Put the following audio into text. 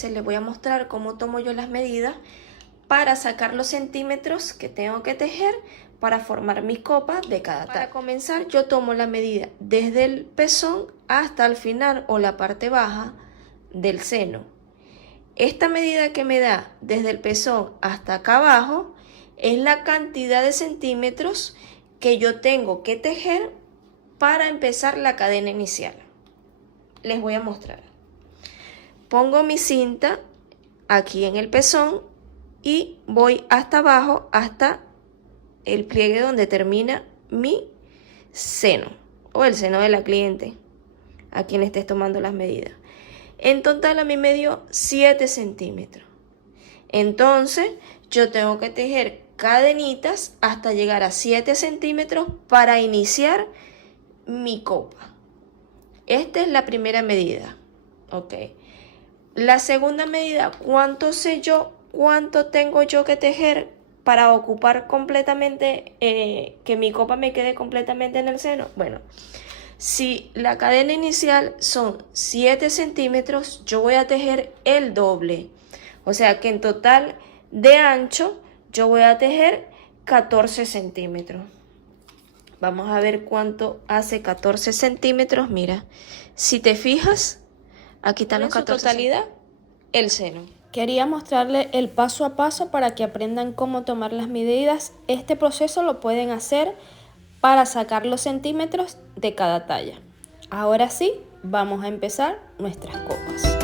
veces les voy a mostrar cómo tomo yo las medidas para sacar los centímetros que tengo que tejer para formar mis copas de cada talla. Para comenzar, yo tomo la medida desde el pezón hasta el final o la parte baja del seno. Esta medida que me da desde el pezón hasta acá abajo es la cantidad de centímetros que yo tengo que tejer para empezar la cadena inicial. Les voy a mostrar. Pongo mi cinta aquí en el pezón y voy hasta abajo, hasta el pliegue donde termina mi seno o el seno de la cliente, a quien estés tomando las medidas. En total a mí me dio 7 centímetros. Entonces yo tengo que tejer cadenitas hasta llegar a 7 centímetros para iniciar mi copa. Esta es la primera medida. Ok. La segunda medida, ¿cuánto sé yo? ¿Cuánto tengo yo que tejer para ocupar completamente, que mi copa me quede completamente en el seno? Bueno, si la cadena inicial son 7 centímetros, yo voy a tejer el doble. O sea que en total de ancho yo voy a tejer 14 centímetros. Vamos a ver cuánto hace 14 centímetros. Mira, si te fijas, aquí están los 14 totalidad, el seno. Quería mostrarles el paso a paso para que aprendan cómo tomar las medidas. Este proceso lo pueden hacer para sacar los centímetros de cada talla. Ahora sí, vamos a empezar nuestras copas.